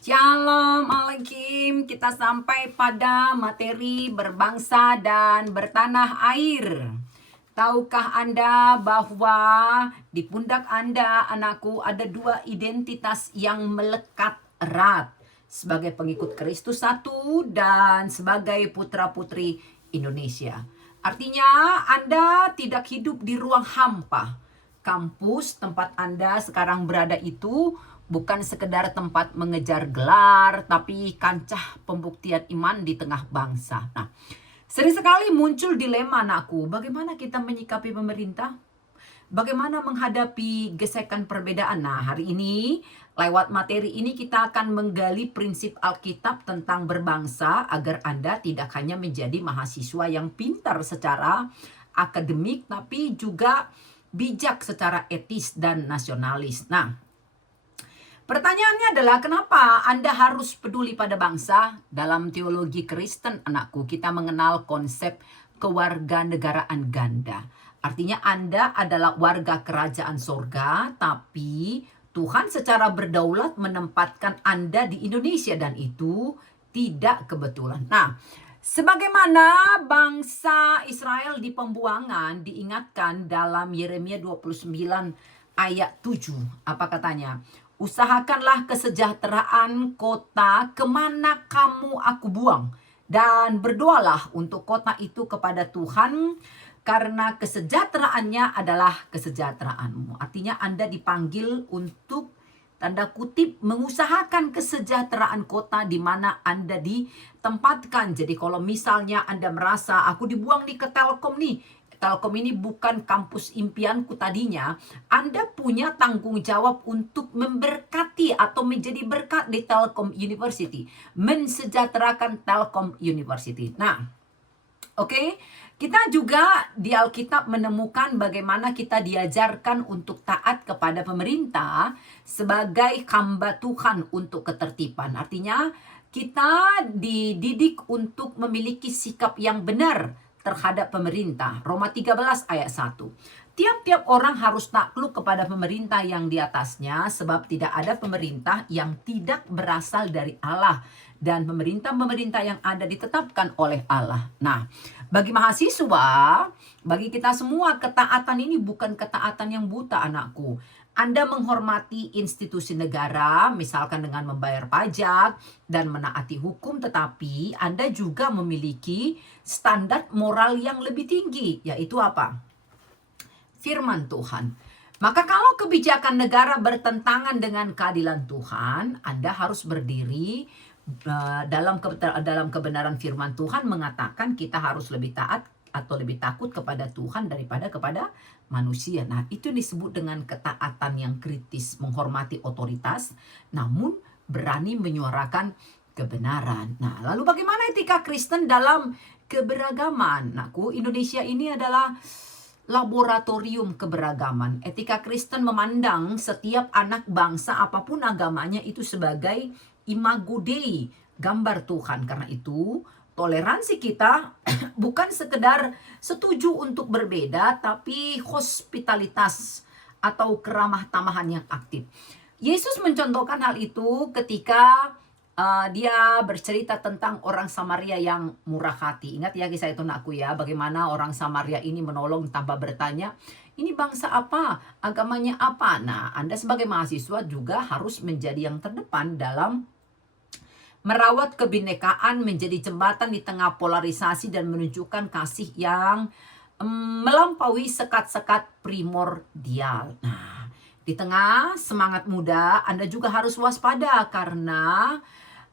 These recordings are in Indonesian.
Shalom Alekim, kita sampai pada materi berbangsa dan bertanah air. Tahukah Anda bahwa di pundak Anda, anakku, ada dua identitas yang melekat erat. Sebagai pengikut Kristus satu dan sebagai putra-putri Indonesia. Artinya Anda tidak hidup di ruang hampa. Kampus tempat Anda sekarang berada itu bukan sekedar tempat mengejar gelar, tapi kancah pembuktian iman di tengah bangsa. Nah, sering sekali muncul dilema anakku, bagaimana kita menyikapi pemerintah? Bagaimana menghadapi gesekan perbedaan? Nah, hari ini lewat materi ini kita akan menggali prinsip Alkitab tentang berbangsa agar Anda tidak hanya menjadi mahasiswa yang pintar secara akademik, tapi juga bijak secara etis dan nasionalis. Nah, pertanyaannya adalah kenapa Anda harus peduli pada bangsa? Dalam teologi Kristen, anakku, kita mengenal konsep kewarganegaraan ganda. Artinya Anda adalah warga kerajaan sorga, tapi Tuhan secara berdaulat menempatkan Anda di Indonesia dan itu tidak kebetulan. Nah, sebagaimana bangsa Israel di pembuangan diingatkan dalam Yeremia 29 ayat 7. Apa katanya? Usahakanlah kesejahteraan kota kemana kamu aku buang. Dan berdoalah untuk kota itu kepada Tuhan karena kesejahteraannya adalah kesejahteraanmu. Artinya Anda dipanggil untuk tanda kutip mengusahakan kesejahteraan kota di mana Anda ditempatkan. Jadi kalau misalnya Anda merasa aku dibuang nih ke Telkom nih, Telkom ini bukan kampus impianku tadinya, Anda punya tanggung jawab untuk memberkati atau menjadi berkat di Telkom University, mensejahterakan Telkom University. Nah, oke, kita juga di Alkitab menemukan bagaimana kita diajarkan untuk taat kepada pemerintah sebagai hamba Tuhan untuk ketertiban. Artinya kita dididik untuk memiliki sikap yang benar terhadap pemerintah. Roma 13 ayat 1. Tiap-tiap orang harus takluk kepada pemerintah yang di atasnya sebab tidak ada pemerintah yang tidak berasal dari Allah dan pemerintah-pemerintah yang ada ditetapkan oleh Allah. Nah, bagi mahasiswa, bagi kita semua ketaatan ini bukan ketaatan yang buta anakku. Anda menghormati institusi negara, misalkan dengan membayar pajak dan menaati hukum, tetapi Anda juga memiliki standar moral yang lebih tinggi, yaitu apa? Firman Tuhan. Maka kalau kebijakan negara bertentangan dengan keadilan Tuhan, Anda harus berdiri dalam kebenaran firman Tuhan mengatakan kita harus lebih taat atau lebih takut kepada Tuhan daripada kepada manusia. Nah, itu disebut dengan ketaatan yang kritis, menghormati otoritas, namun berani menyuarakan kebenaran. Nah, lalu bagaimana etika Kristen dalam keberagaman? Nah, Indonesia ini adalah laboratorium keberagaman. Etika Kristen memandang setiap anak bangsa apapun agamanya itu sebagai imago Dei, gambar Tuhan. Karena itu, toleransi kita bukan sekedar setuju untuk berbeda, tapi hospitalitas atau keramah tamahan yang aktif. Yesus mencontohkan hal itu ketika dia bercerita tentang orang Samaria yang murah hati. Ingat ya kisah itu anakku ya, bagaimana orang Samaria ini menolong tanpa bertanya, ini bangsa apa? Agamanya apa? Nah, Anda sebagai mahasiswa juga harus menjadi yang terdepan dalam merawat kebinekaan, menjadi jembatan di tengah polarisasi dan menunjukkan kasih yang melampaui sekat-sekat primordial. Nah, di tengah semangat muda, Anda juga harus waspada karena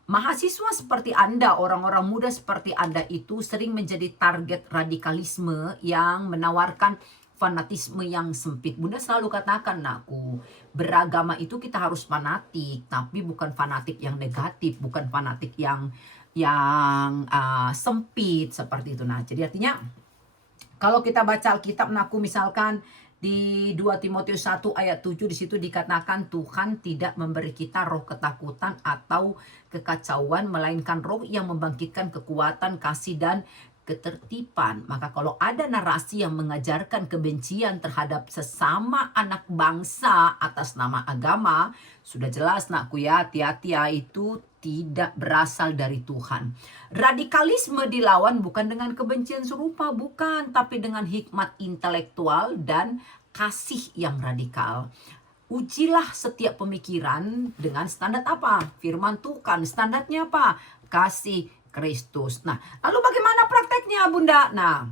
mahasiswa seperti Anda, orang-orang muda seperti Anda itu sering menjadi target radikalisme yang menawarkan fanatisme yang sempit. Bunda selalu katakan, nakku, beragama itu kita harus fanatik, tapi bukan fanatik yang negatif, bukan fanatik yang sempit seperti itu. Nah, jadi artinya kalau kita baca Alkitab, nakku, misalkan di 2 Timotius 1 ayat 7 di situ dikatakan Tuhan tidak memberi kita roh ketakutan atau kekacauan, melainkan roh yang membangkitkan kekuatan, kasih dan ketertiban. Maka kalau ada narasi yang mengajarkan kebencian terhadap sesama anak bangsa atas nama agama, sudah jelas nakku ya, hati-hati ya, itu tidak berasal dari Tuhan. Radikalisme dilawan bukan dengan kebencian serupa, bukan, tapi dengan hikmat intelektual dan kasih yang radikal. Ujilah setiap pemikiran dengan standar apa? Firman Tuhan. Standarnya apa? Kasih Kristus. Nah, lalu bagaimana prakteknya, Bunda? Nah,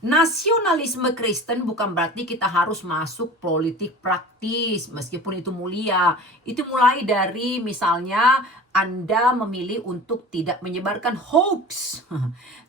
nasionalisme Kristen bukan berarti kita harus masuk politik praktis, meskipun itu mulia. Itu mulai dari misalnya Anda memilih untuk tidak menyebarkan hoax,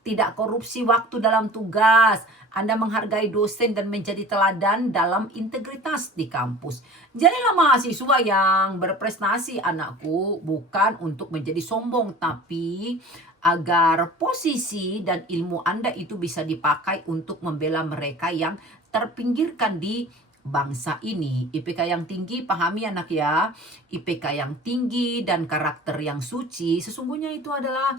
tidak korupsi waktu dalam tugas, Anda menghargai dosen dan menjadi teladan dalam integritas di kampus. Jadilah mahasiswa yang berprestasi, anakku, bukan untuk menjadi sombong, tapi agar posisi dan ilmu Anda itu bisa dipakai untuk membela mereka yang terpinggirkan di bangsa ini. IPK yang tinggi, pahami anak ya, IPK yang tinggi dan karakter yang suci, sesungguhnya itu adalah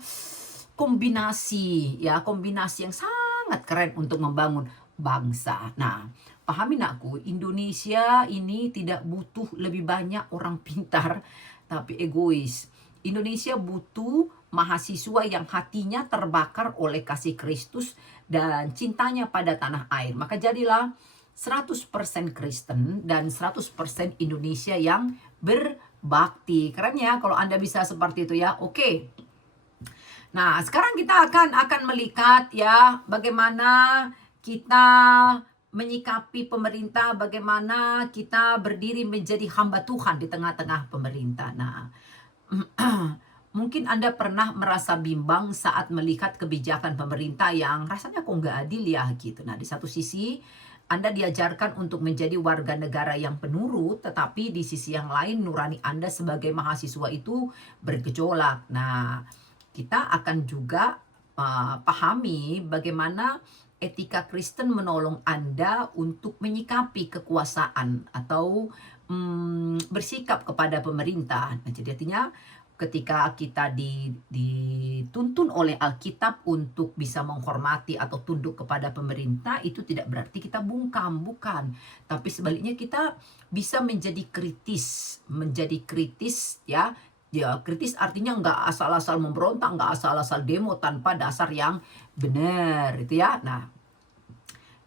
kombinasi ya, kombinasi yang sangat keren untuk membangun bangsa. Nah, pahami nakku, Indonesia ini tidak butuh lebih banyak orang pintar tapi egois. Indonesia butuh mahasiswa yang hatinya terbakar oleh kasih Kristus dan cintanya pada tanah air. Maka jadilah 100% Kristen dan 100% Indonesia yang berbakti. Keren ya kalau Anda bisa seperti itu ya. Oke. Nah, sekarang kita akan melihat ya bagaimana kita menyikapi pemerintah, bagaimana kita berdiri menjadi hamba Tuhan di tengah-tengah pemerintah. Nah, mungkin Anda pernah merasa bimbang saat melihat kebijakan pemerintah yang rasanya kok nggak adil ya gitu. Nah, di satu sisi Anda diajarkan untuk menjadi warga negara yang penurut, tetapi di sisi yang lain nurani Anda sebagai mahasiswa itu bergejolak. Nah, kita akan juga pahami bagaimana etika Kristen menolong Anda untuk menyikapi kekuasaan atau bersikap kepada pemerintah. Nah, jadi artinya ketika kita dituntun oleh Alkitab untuk bisa menghormati atau tunduk kepada pemerintah, itu tidak berarti kita bungkam, bukan. Tapi sebaliknya kita bisa menjadi kritis ya. Ya, kritis artinya nggak asal-asal memberontak, nggak asal-asal demo tanpa dasar yang benar, itu ya. Nah,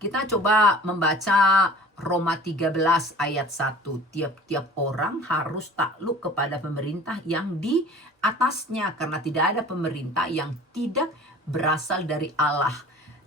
kita coba membaca Roma 13 ayat 1. Tiap-tiap orang harus takluk kepada pemerintah yang di atasnya, karena tidak ada pemerintah yang tidak berasal dari Allah.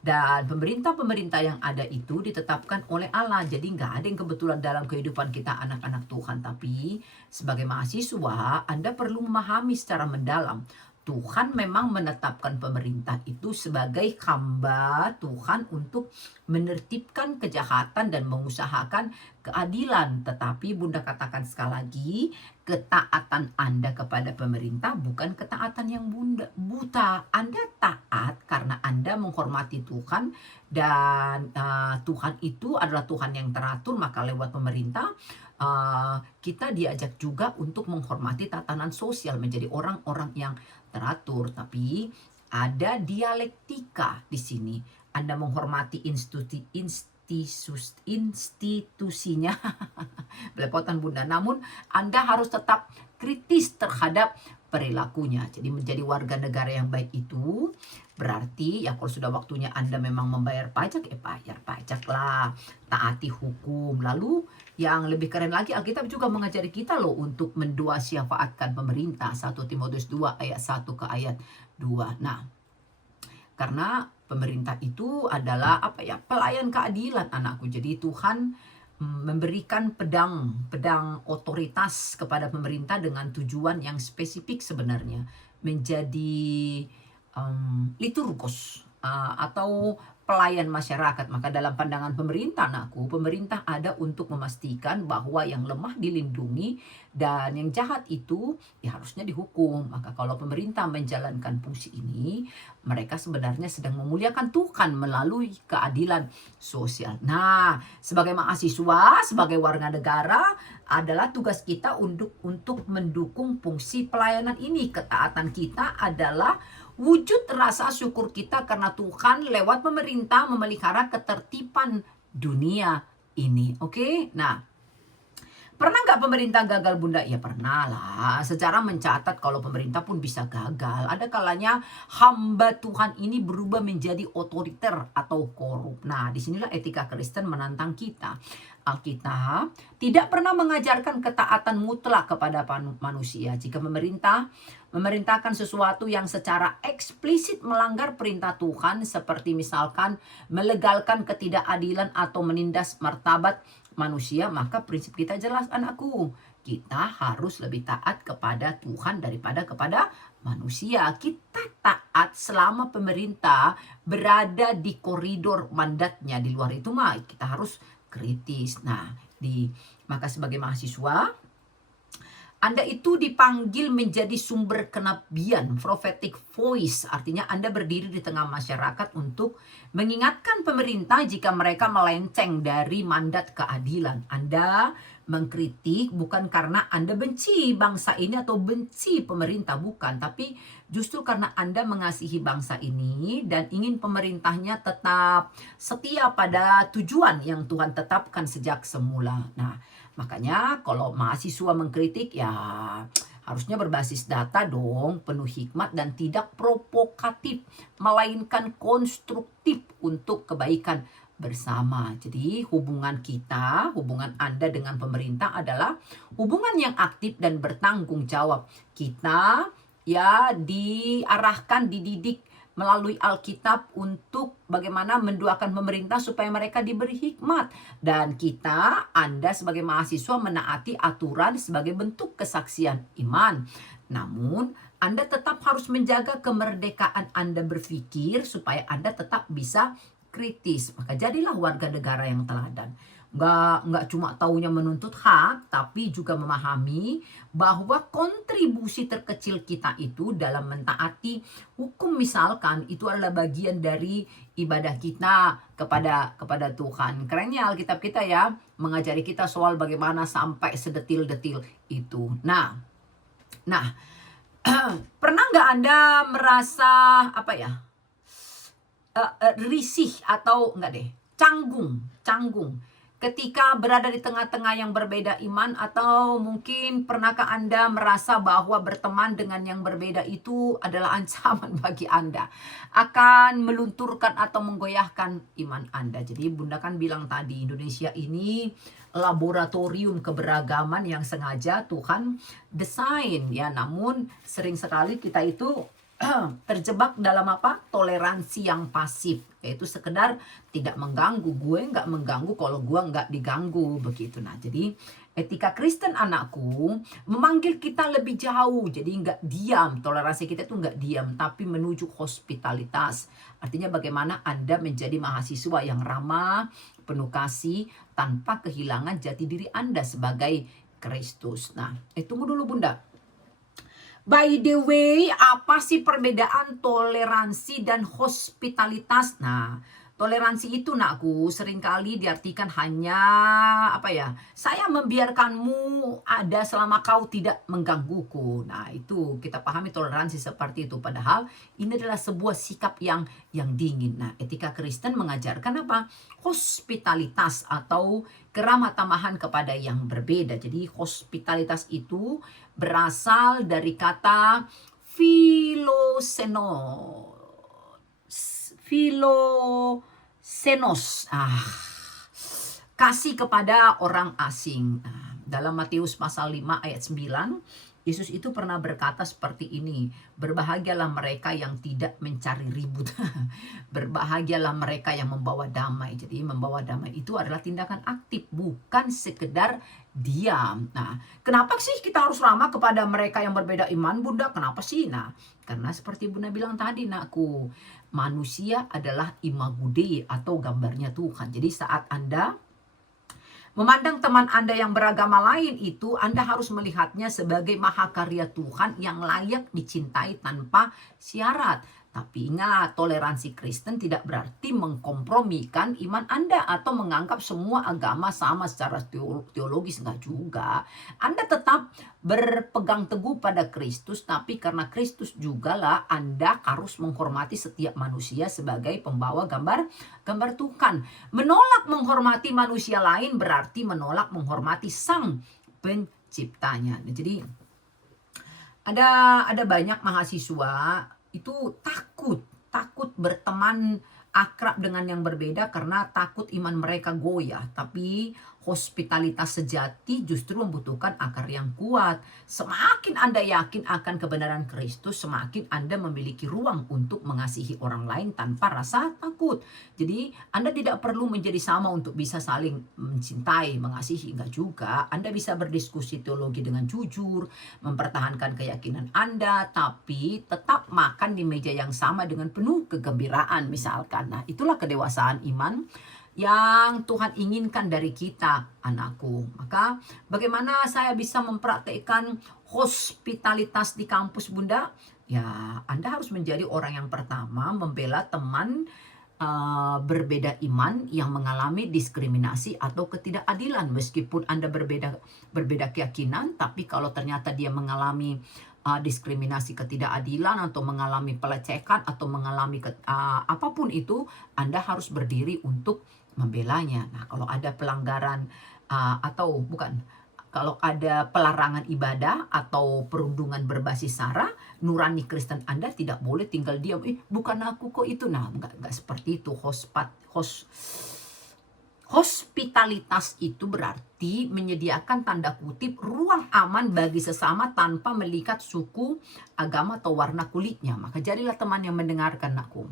Dan pemerintah-pemerintah yang ada itu ditetapkan oleh Allah. Jadi nggak ada yang kebetulan dalam kehidupan kita anak-anak Tuhan. Tapi sebagai mahasiswa, Anda perlu memahami secara mendalam. Tuhan memang menetapkan pemerintah itu sebagai hamba Tuhan untuk menertibkan kejahatan dan mengusahakan keadilan. Tetapi Bunda katakan sekali lagi, ketaatan Anda kepada pemerintah bukan ketaatan yang buta. Anda taat karena Anda menghormati Tuhan dan Tuhan itu adalah Tuhan yang teratur. Maka lewat pemerintah kita diajak juga untuk menghormati tatanan sosial, menjadi orang-orang yang teratur. Tapi ada dialektika di sini. Anda menghormati institusinya belepotan Bunda, namun Anda harus tetap kritis terhadap perilakunya. Jadi menjadi warga negara yang baik itu berarti ya kalau sudah waktunya Anda memang membayar pajak, bayar pajak lah, taati hukum. Lalu yang lebih keren lagi, Alkitab juga mengajari kita loh untuk mendua syafaatkan pemerintah. 1 Timotius 2 ayat 1 ke ayat 2. Nah, karena pemerintah itu adalah pelayan keadilan, anakku. Jadi Tuhan memberikan pedang otoritas kepada pemerintah dengan tujuan yang spesifik sebenarnya, menjadi liturgos atau pelayan masyarakat. Maka dalam pandangan pemerintah, anakku, pemerintah ada untuk memastikan bahwa yang lemah dilindungi dan yang jahat itu ya harusnya dihukum. Maka kalau pemerintah menjalankan fungsi ini, mereka sebenarnya sedang memuliakan Tuhan melalui keadilan sosial. Nah, sebagai mahasiswa, sebagai warga negara, adalah tugas kita untuk mendukung fungsi pelayanan ini. Ketaatan kita adalah wujud rasa syukur kita karena Tuhan lewat pemerintah memelihara ketertiban dunia ini. Oke? Nah, pernah nggak pemerintah gagal, Bunda? Ya pernah lah. Sejarah mencatat kalau pemerintah pun bisa gagal. Ada kalanya hamba Tuhan ini berubah menjadi otoriter atau korup. Nah, disinilah etika Kristen menantang kita. Alkitab tidak pernah mengajarkan ketaatan mutlak kepada manusia. Jika memerintahkan sesuatu yang secara eksplisit melanggar perintah Tuhan, seperti misalkan melegalkan ketidakadilan atau menindas martabat manusia, maka prinsip kita jelas, anakku. Kita harus lebih taat kepada Tuhan daripada kepada manusia. Kita taat selama pemerintah berada di koridor mandatnya. Di luar itu mah kita harus kritis. Nah, maka sebagai mahasiswa, Anda itu dipanggil menjadi sumber kenabian, prophetic voice. Artinya Anda berdiri di tengah masyarakat untuk mengingatkan pemerintah jika mereka melenceng dari mandat keadilan. Anda mengkritik bukan karena Anda benci bangsa ini atau benci pemerintah, bukan. Tapi justru karena Anda mengasihi bangsa ini dan ingin pemerintahnya tetap setia pada tujuan yang Tuhan tetapkan sejak semula. Nah, makanya kalau mahasiswa mengkritik ya harusnya berbasis data dong, penuh hikmat dan tidak provokatif, melainkan konstruktif untuk kebaikan bersama. Jadi hubungan Anda dengan pemerintah adalah hubungan yang aktif dan bertanggung jawab. Kita ya diarahkan, dididik melalui Alkitab untuk bagaimana mendoakan pemerintah supaya mereka diberi hikmat. Dan Anda sebagai mahasiswa menaati aturan sebagai bentuk kesaksian iman. Namun, Anda tetap harus menjaga kemerdekaan Anda berpikir supaya Anda tetap bisa kritis. Maka jadilah warga negara yang teladan. Nggak cuma taunya menuntut hak, tapi juga memahami bahwa kontribusi terkecil kita itu dalam mentaati hukum misalkan itu adalah bagian dari ibadah kita kepada Tuhan. Kerennya Alkitab kita ya, mengajari kita soal bagaimana sampai sedetil-detil itu. Nah, pernah nggak Anda merasa risih atau canggung ketika berada di tengah-tengah yang berbeda iman? Atau mungkin pernahkah Anda merasa bahwa berteman dengan yang berbeda itu adalah ancaman bagi Anda, akan melunturkan atau menggoyahkan iman Anda? Jadi Bunda kan bilang tadi, Indonesia ini laboratorium keberagaman yang sengaja Tuhan desain ya. Namun sering sekali kita itu terjebak dalam toleransi yang pasif, yaitu sekedar tidak mengganggu. Gue nggak mengganggu kalau gue nggak diganggu, begitu. Nah, jadi etika Kristen anakku memanggil kita lebih jauh. Jadi nggak diam, toleransi kita itu nggak diam, tapi menuju hospitalitas. Artinya bagaimana Anda menjadi mahasiswa yang ramah, penuh kasih, tanpa kehilangan jati diri Anda sebagai Kristus. Nah, tunggu dulu Bunda. By the way, apa sih perbedaan toleransi dan hospitalitas? Nah, toleransi itu nakku seringkali diartikan hanya saya membiarkanmu ada selama kau tidak menggangguku. Nah, itu kita pahami toleransi seperti itu. Padahal ini adalah sebuah sikap yang dingin. Nah, etika Kristen mengajarkan hospitalitas atau keramah tamahan kepada yang berbeda. Jadi hospitalitas itu berasal dari kata filosenos, kasih kepada orang asing. Dalam Matius pasal 5 ayat 9, Yesus itu pernah berkata seperti ini, berbahagialah mereka yang tidak mencari ribut. Berbahagialah mereka yang membawa damai. Jadi membawa damai itu adalah tindakan aktif, bukan sekedar diam. Nah, kenapa sih kita harus ramah kepada mereka yang berbeda iman, Bunda? Kenapa sih? Nah, karena seperti Bunda bilang tadi, nakku, manusia adalah imago Dei atau gambarnya Tuhan. Jadi saat Anda memandang teman Anda yang beragama lain itu, Anda harus melihatnya sebagai mahakarya Tuhan yang layak dicintai tanpa syarat. Tapi ingat, toleransi Kristen tidak berarti mengkompromikan iman Anda atau menganggap semua agama sama secara teologis, enggak juga. Anda tetap berpegang teguh pada Kristus, tapi karena Kristus jugalah Anda harus menghormati setiap manusia sebagai pembawa gambar Tuhan. Menolak menghormati manusia lain berarti menolak menghormati Sang Penciptanya. Jadi ada banyak mahasiswa itu takut berteman akrab dengan yang berbeda karena takut iman mereka goyah. Tapi hospitalitas sejati justru membutuhkan akar yang kuat. Semakin Anda yakin akan kebenaran Kristus, semakin Anda memiliki ruang untuk mengasihi orang lain tanpa rasa takut. Jadi Anda tidak perlu menjadi sama untuk bisa saling mencintai, mengasihi, enggak juga. Anda bisa berdiskusi teologi dengan jujur, mempertahankan keyakinan Anda, tapi tetap makan di meja yang sama dengan penuh kegembiraan misalkan. Nah, itulah kedewasaan iman yang Tuhan inginkan dari kita, anakku. Maka bagaimana saya bisa mempraktekkan hospitalitas di kampus, Bunda? Ya, Anda harus menjadi orang yang pertama membela teman berbeda iman yang mengalami diskriminasi atau ketidakadilan. Meskipun Anda berbeda keyakinan, tapi kalau ternyata dia mengalami diskriminasi, ketidakadilan, atau mengalami pelecehan, atau mengalami apapun itu, Anda harus berdiri untuk membelanya. Nah, kalau ada pelanggaran kalau ada pelarangan ibadah atau perundungan berbasis sara, nurani Kristen Anda tidak boleh tinggal diam. Bukan aku kok itu. Nah, enggak seperti itu. Hospitalitas itu berarti menyediakan tanda kutip ruang aman bagi sesama tanpa melihat suku, agama, atau warna kulitnya. Maka jadilah teman yang mendengarkan, anakku.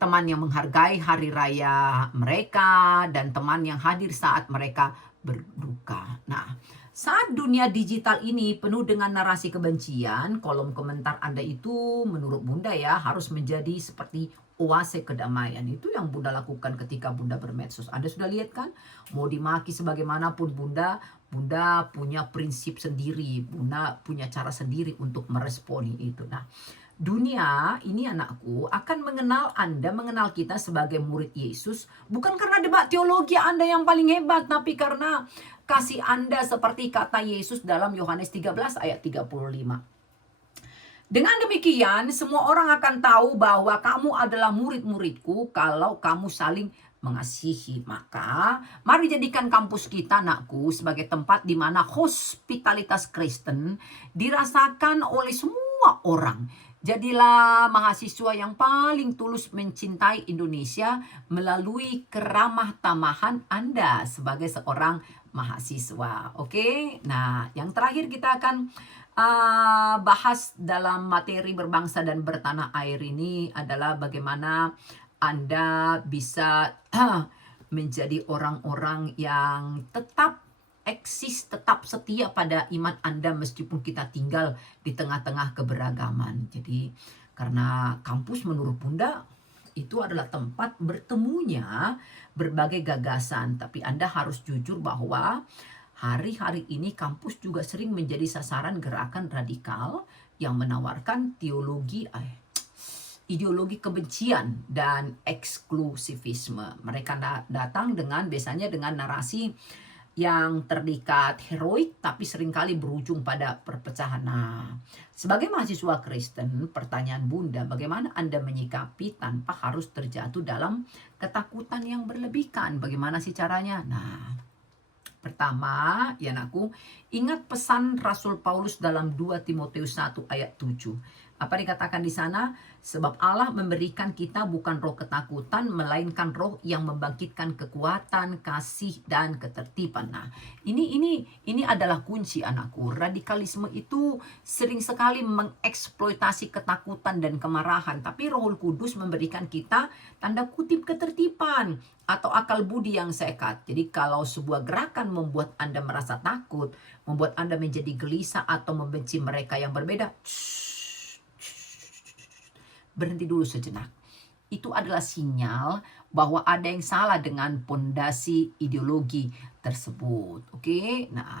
Teman yang menghargai hari raya mereka dan teman yang hadir saat mereka berduka. Nah, saat dunia digital ini penuh dengan narasi kebencian, kolom komentar Anda itu menurut Bunda ya harus menjadi seperti oase kedamaian. Itu yang Bunda lakukan ketika Bunda bermedsos. Anda sudah lihat kan? Mau dimaki sebagaimanapun Bunda punya prinsip sendiri. Bunda punya cara sendiri untuk meresponi itu. Nah, dunia ini, anakku, akan mengenal Anda, mengenal kita sebagai murid Yesus, bukan karena debat teologi Anda yang paling hebat, tapi karena kasih Anda seperti kata Yesus dalam Yohanes 13 ayat 35. Dengan demikian, semua orang akan tahu bahwa kamu adalah murid-muridku kalau kamu saling mengasihi. Maka, mari jadikan kampus kita, anakku, sebagai tempat di mana hospitalitas Kristen dirasakan oleh semua orang. Jadilah mahasiswa yang paling tulus mencintai Indonesia melalui keramah tamahan Anda sebagai seorang mahasiswa. Oke? Nah, yang terakhir kita akan bahas dalam materi berbangsa dan bertanah air ini adalah bagaimana Anda bisa menjadi orang-orang yang tetap eksis, tetap setia pada iman Anda meskipun kita tinggal di tengah-tengah keberagaman. Jadi karena kampus menurut Bunda itu adalah tempat bertemunya berbagai gagasan. Tapi Anda harus jujur bahwa hari-hari ini kampus juga sering menjadi sasaran gerakan radikal yang menawarkan ideologi kebencian dan eksklusivisme. Mereka datang biasanya dengan narasi yang terlihat heroik tapi seringkali berujung pada perpecahan. Nah, sebagai mahasiswa Kristen, pertanyaan Bunda, bagaimana Anda menyikapi tanpa harus terjatuh dalam ketakutan yang berlebihan? Bagaimana sih caranya? Nah, pertama, ya anakku, ingat pesan Rasul Paulus dalam 2 Timotius 1 ayat 7. Apa dikatakan di sana? Sebab Allah memberikan kita bukan roh ketakutan, melainkan roh yang membangkitkan kekuatan, kasih, dan ketertiban. Nah, ini adalah kunci, anakku. Radikalisme itu sering sekali mengeksploitasi ketakutan dan kemarahan. Tapi Roh Kudus memberikan kita tanda kutip ketertiban atau akal budi yang sehat. Jadi kalau sebuah gerakan membuat Anda merasa takut, membuat Anda menjadi gelisah atau membenci mereka yang berbeda, berhenti dulu sejenak. Itu adalah sinyal bahwa ada yang salah dengan pondasi ideologi tersebut. Oke? Nah,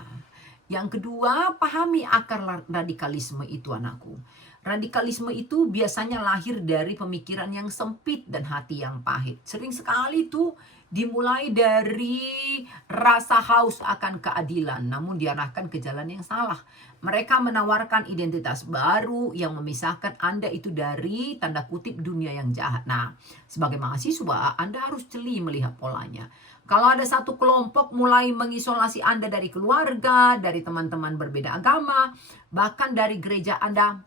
Yang kedua, pahami akar radikalisme itu anakku. Radikalisme itu biasanya lahir dari pemikiran yang sempit dan hati yang pahit. Sering sekali tuh dimulai dari rasa haus akan keadilan, namun diarahkan ke jalan yang salah. Mereka menawarkan identitas baru yang memisahkan Anda itu dari tanda kutip dunia yang jahat. Nah, sebagai mahasiswa, Anda harus jeli melihat polanya. Kalau ada satu kelompok mulai mengisolasi Anda dari keluarga, dari teman-teman berbeda agama, bahkan dari gereja Anda,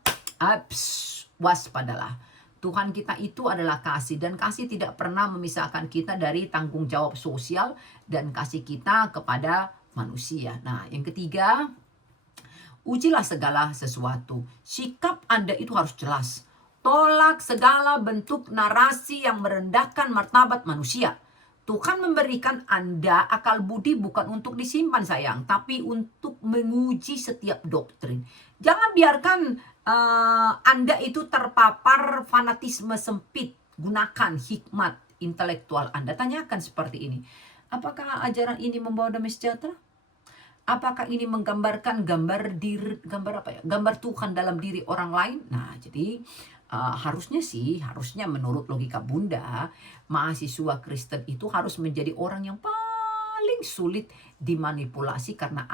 waspadalah. Tuhan kita itu adalah kasih, dan kasih tidak pernah memisahkan kita dari tanggung jawab sosial dan kasih kita kepada manusia. Nah, yang ketiga, ujilah segala sesuatu. Sikap Anda itu harus jelas. Tolak segala bentuk narasi yang merendahkan martabat manusia. Tuhan memberikan Anda akal budi bukan untuk disimpan sayang, tapi untuk menguji setiap doktrin. Jangan biarkan Anda itu terpapar fanatisme sempit. Gunakan hikmat intelektual Anda. Tanyakan seperti ini. Apakah ajaran ini membawa damai sejahtera? Apakah ini menggambarkan gambar Tuhan dalam diri orang lain? Nah, jadi harusnya menurut logika Bunda, mahasiswa Kristen itu harus menjadi orang yang paling sulit dimanipulasi karena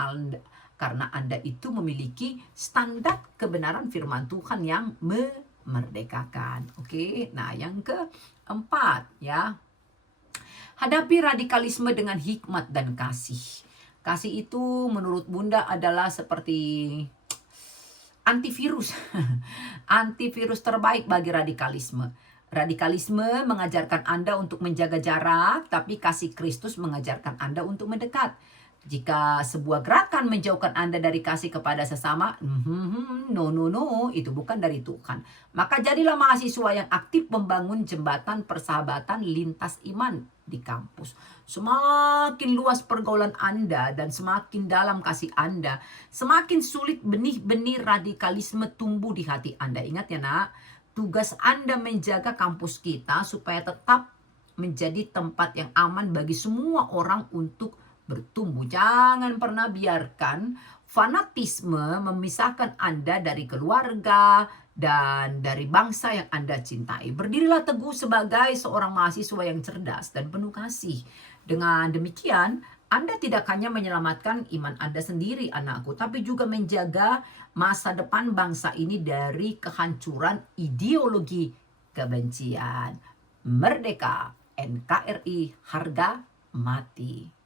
Anda itu memiliki standar kebenaran firman Tuhan yang memerdekakan. Oke, nah yang keempat ya, hadapi radikalisme dengan hikmat dan kasih. Kasih itu menurut Bunda adalah seperti antivirus. Antivirus terbaik bagi radikalisme. Radikalisme mengajarkan Anda untuk menjaga jarak, tapi kasih Kristus mengajarkan Anda untuk mendekat. Jika sebuah gerakan menjauhkan Anda dari kasih kepada sesama, no, itu bukan dari Tuhan. Maka jadilah mahasiswa yang aktif membangun jembatan persahabatan lintas iman di kampus. Semakin luas pergaulan Anda dan semakin dalam kasih Anda, semakin sulit benih-benih radikalisme tumbuh di hati Anda. Ingat ya nak, tugas Anda menjaga kampus kita supaya tetap menjadi tempat yang aman bagi semua orang untuk bertumbuh. Jangan pernah biarkan fanatisme memisahkan Anda dari keluarga dan dari bangsa yang Anda cintai. Berdirilah teguh sebagai seorang mahasiswa yang cerdas dan penuh kasih. Dengan demikian, Anda tidak hanya menyelamatkan iman Anda sendiri, anakku, tapi juga menjaga masa depan bangsa ini dari kehancuran ideologi kebencian. Merdeka! NKRI harga mati.